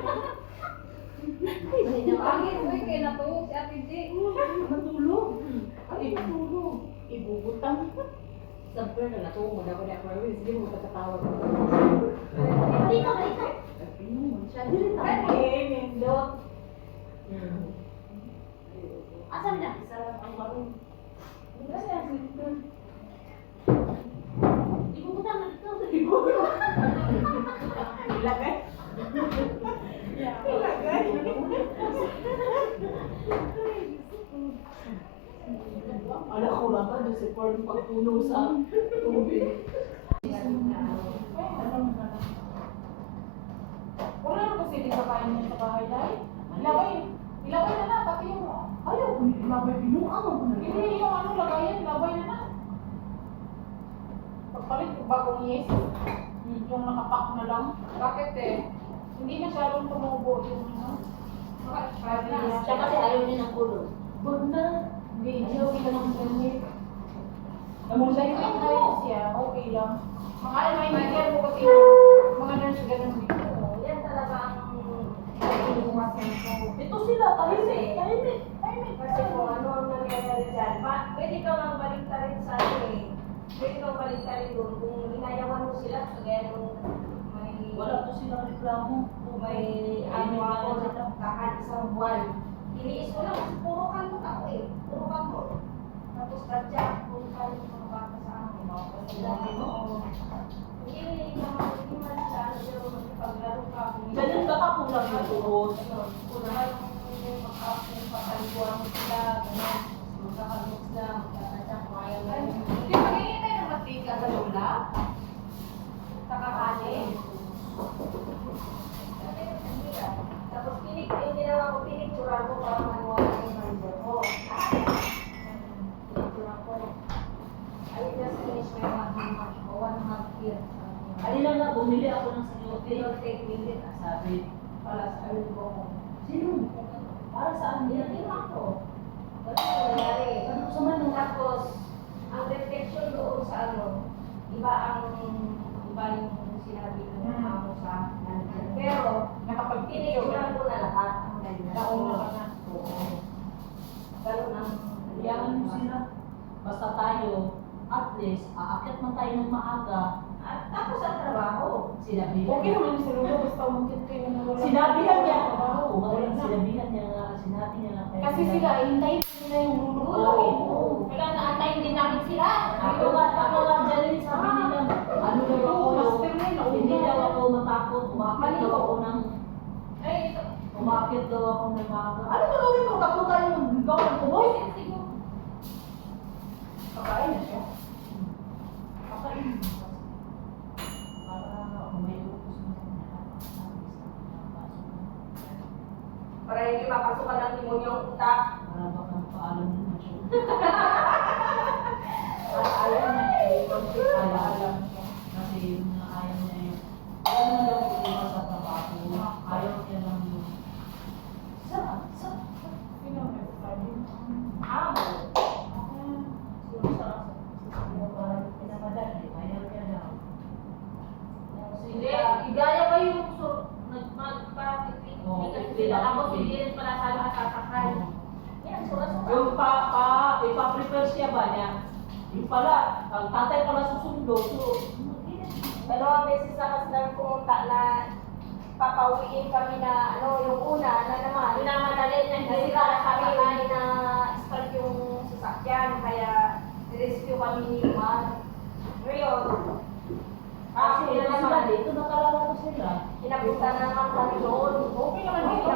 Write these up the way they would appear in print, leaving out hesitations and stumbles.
Bakit? Uy, kaya natulog si Ate G. Matulog. Ay, matulog. Ibubutang. Sabi na natulog ako na ako. Sige mo katatawag. Halika. Siya din Nindot. Asan niya? Sarap ang marun. Ibubutang na ito. Ilagay. Ilagay. Alam ko lang ba, doon si Paul pagpuno sa tubig. Wala na kasi di kakain niya sa bahay dahil. Ilaway na na, pati yung... Ayaw ko, ilabay binuang ako na. Hindi, yung ano, lagayan, ilaway na na. Pagpalit ko bagong yes, yung nakapak na lang. Bakit eh? Hindi masyadong tumubo yung ano. Bakit na? Siya kasi ayaw niya ng kulog. Bag na. Hindi, ayaw kita ng ganit. Kamusta yung tayo siya, okay lang. Mga maintindihan ko kasi mga nurse ganun dito. Yan talaga ang Ito sila, tahimik. kasi kung ano ang nangyayari dyan. Pwede ka lang baliktarin sa ano eh. Pwede kang baliktarin doon. Kung inayawan mo sila, kagaya nung may... Wala to silang reklamo. May ano ako na kahit isang buwan. Iniis ko lang, puro kamot ako eh. Puro kamot. Tapos kadya, puro kamot mga bata sa akin. Hindi naman sila, pero paglaro ka. Ganun ka kapulang yung tuhod. Unahan yung makapagpapaliguan mo sila, gano'n. Magkakalok sila, magkakadya, kumaya na yun. Hindi, magiging tayo ng matika sa lola. Sa kakanin. Tapos yung ginawa ko, pinicturan ko para maniwala yung manager ko. Pinicturan ko. I just finished my 1.5 year. Kanina nga, bumili ako ng sayote. It'll take me Sabi, para sa ayun ko. sino? Para saan yan? Yan ako. Ganun ang nangyari. Ano sa manong? Tapos, ang reflection doon sa ano, iba yung sinabi ng amo sa manager. Pero, pinicturan ko na lahat. Ang ganyan. Nauna ka na. Oo. Ganun ang Iyakan mo sila. Basta tayo, at least, aakyat man tayo ng maaga. At tapos ang trabaho. Sinabihan Okay naman yung sinulo, basta umungkit kayo na wala. Sinabihan niya. Oo, Oo, wala na. sinabihan niya nga. Sinabi niya nga. Kasi sila, hintayin nila yung lululo. Oo. Kailangan naantayin din namin sila. Ako nga dyan sabi nila, ano daw ako, Master na yun, hindi nauna. daw ako matakot, umakit daw ako ng, Ay, ito. umakit daw ako ng maaga. Ano ba gawin ko? Takbo tayo ng gawin ko mo? Kakain na siya. Kakain. Para umayo ko sa mga Para hindi mapasukan ng demonyong utak. para baka paalam naman siya. Alam na eh. Alam. Kasi yung ayaw niya yun. Ayaw na daw iiwas sa trabaho. Ayaw niya lang yung Sino may sabi? ayaw niya daw. Hindi, igaya pa yung tapos hindi rin pala sa nakasakay. Yan, suka-suka. Yung ipa-prepare siya ba niya? Yung pala, ang tatay pala susundo. So, Dalawang beses na kasi namin pumunta na papauwiin kami na ano, yung una na naman. Minamadali na hindi Nasira sila kami nakakain. na start yung sasakyan, kaya rescue kami ni Juan. Ngayon, kasi ito sila dito, nakalala ko sila. pinapunta na naman kami doon. Okay naman dito.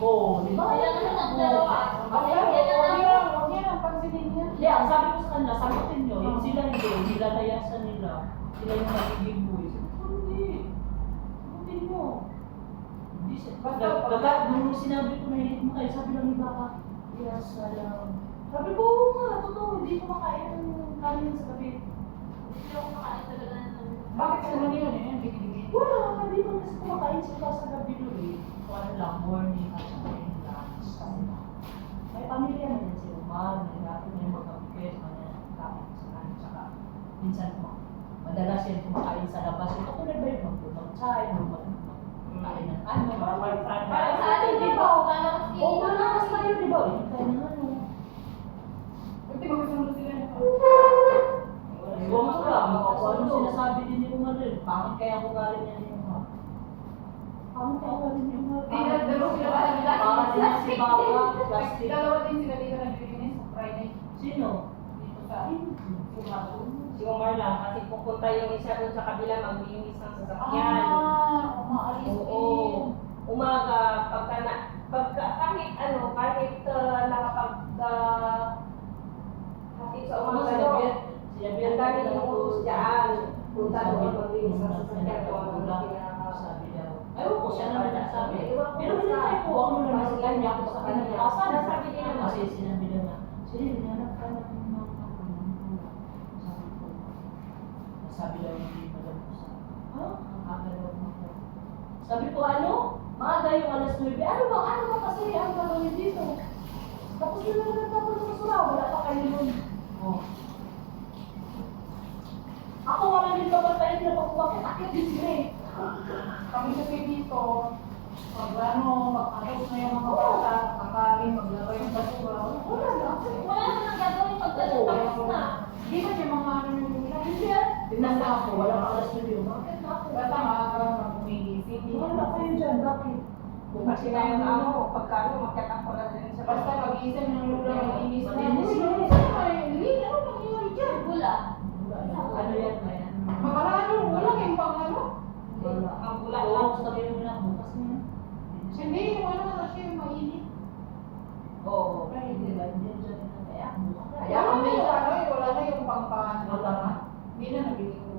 Oo, di ba? Kailangan na ng dalawa. Okay, Huwag yan ang pansinin niya. Hindi, ang sabi ko sa kanila, sagutin nyo, yung sila hindi, nilalayasan nila. Sila yung nagiging boys. Hindi. Sagutin nyo. Hindi siya. Nung sinabi ko na hilit mo kayo, sabi lang ni Baka, yes, alam. Sabi ko, oo nga, totoo, hindi ko makain ng kanin sa gabi. Hindi ako makain talaga ng... Bakit sila yun eh? Bigil-bigil. Wala, hindi ko kasi kumakain sila sa gabi doon eh. So ano lang, morning at saka yung lunch. Kasi may pamilya na yan si Umar, may dati na yung magkapipes, may kain sa kanin, saka minsan madalas yan kumakain sa labas. Ito ko na ba yung mag-chai, mag-kain ng Oo, malakas tayo, di ba? Hindi tayo na ano. Buti magkasunod sila. Iwan ko lang, kung ano sinasabi din ni Umaril. Pangit kaya ako galing yan yung mga. Pangit kaya ako galing yung mga. Hindi na, dalawa sila ba? Para din si Baba, plastic. Dalawa din sila dito naglilinis sa Friday. Sino? Dito sa Si Omar lang, kasi pupunta yung isa doon sa kabila, maglinis ng sasakyan. umaalis Oo. Umaga, kahit kahit sa umaga doon, ang dami ng utos dyan. Punta doon, maglinis ng sasakyan ko. Ayaw ko siya naman nagsabi. Ewan ko Pero sa- hindi ko ako naman nagsabi niya ako sa kanya. Kasan? Nasabi din naman. Kasi sinabi na nga, sige, hinanap-hanap ng mga kapatid. Sabi ko, nasabi daw hindi madam ko sa, ha? Ang aga daw ako. Sabi ko, ano? Maaga yung alas 9. Ano ba kasi ang gagawin dito? Tapos yun naman nagtapos ng basura. Wala pa kayo nun. Oh. Ako wala din papatayin na pagkumakit. Akit din sila eh. Kami kasi dito, magpapos na yung mga bata, kakain, maglaro yung basura. Wala na. Wala na nang gagawin pag tapos na. Di ba yung mga ano yung nila? Hindi ah. Tingnan na ako. Wala pa alas 9. Bakit na ako? Basta maaga mag-umigising. Wala kayo dyan. Bakit? Kasi na yung ano, pagkano, magkatang ko na din sa Basta mag-isip ng lula, mag-inis na. Mag-inis na. Ano nangyari dyan? Wala. Ano yan? Makarado, wala kayong pang ano? Wala. Ang bula Oo, lang. gusto kayo muna. Bukas na yan. Hindi, yung ano kasi yung mainit. Oo. Hindi ba? Hindi dyan. Kaya bukas na. Kaya kami yung ano, wala na yung pang Wala na. Hindi na nabili ko.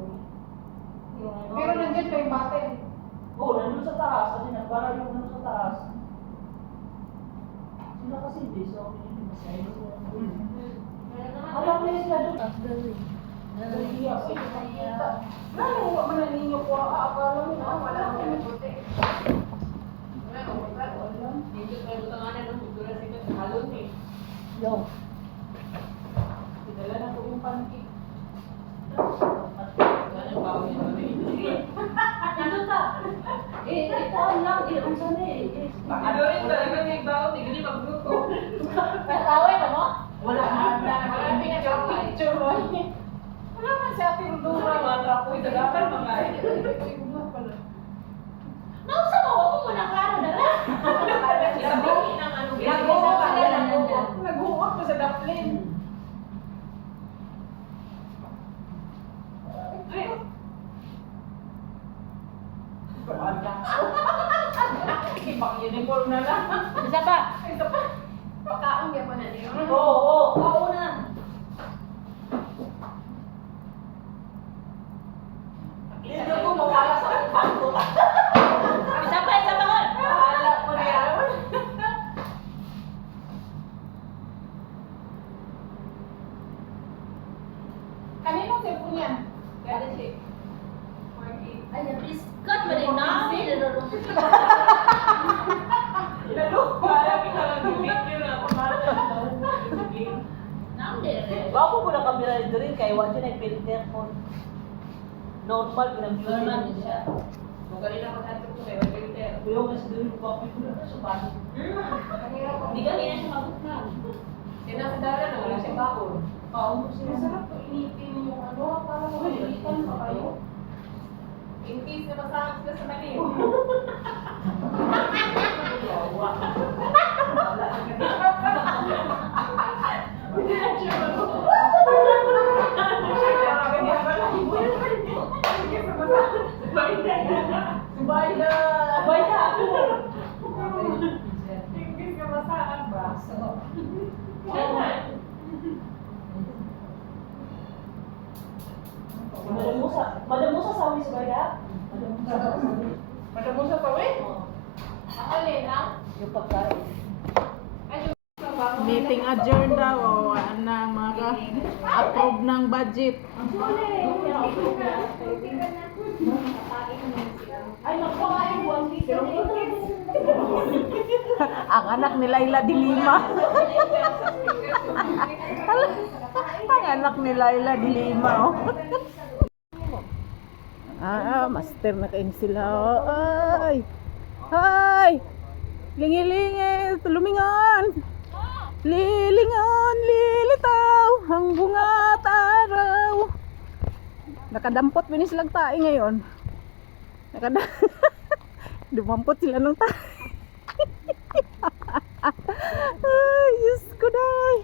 Yung ano. Pero nandiyan pa yung bate. Oo, nandun sa taas. Kasi para yung nandun sa taas. Sila kasi hindi. So, ako yung masaya. Alam ko yung sila doon. Nahiya ko yung nakikita. Ano, wala man na ninyo ko. Akala mo na, wala akong nabuti. Wala. Dito tayo tanganan ng kultura sa halon eh. Yo. Dala na ko yung pancake. Ano ba ako yun? Ito ta. Ito ang lang. Ang sana eh. Ano rin talaga may baon, hindi magluto. Kataway ba mo? Wala na. Wala pinaka-picture mo. Wala man si Ate Rudura. Wala ko, itagapan mga Nausa mo ako mo na klaro na lang. Sabihin ng ano, Nag-uwak ginagawa sila, ng nag-uwak. Nag-uwak ko sa daplin. Ay, Ibang uniform na lang. Isa pa. Ito pa. Pakaon niya pa na niyo. Oo. Ako na. dito ko mawala sa utak ko. Isa pa. Isa pa. Bahala ko na yan. Kaninong cellphone yan? Ganda siya. Ay, iskat ba rin na? Lalo, parang pinaka-video na ako. Ako po na kamera rin kay wala na filter ko. Normal pinag-filter. Normal din siya. Kung kanina ko natin ko may filter. Kuya, mas doon yung copy ko na sa paano. Hindi ka kaya siya magutnan. Sinasadara na wala siyang bakon. Paumos siya. Masarap to initin yung ano, parang malilitan pa kayo. In case na masahag sila sa mali. Subay na! Abay na ako. Ingis ka masaan ba? Madam Musa sawi sa baya? Madamo sa pawin? Oo. Alin ang? Yung pagkain. Meeting adjourned daw o na mga approve ng budget. Ang sulit. Ay, magpakain buwan dito. Ang anak ni Laila di Lima. Ang anak ni Laila di Lima oh. Master na kain sila. Oh. Ay! Hi! Lingi-lingis! lumingon. Lilingon, lilitaw, ang bunga at araw. Nakadampot binis lang tayo ngayon. Dumampot sila ng tayo. Ay, Diyos ko day.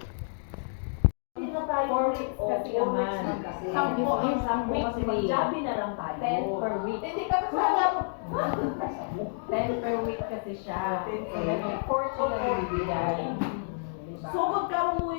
Hindi na tayo Kasi ang weeks lang kasi. Sampo Sampo kasi kasi. magjabi na lang tayo. 10 per week. Hindi ka kasama. 10 per week kasi siya. 10 per So, 40 na bibigay. So, magkaroon mo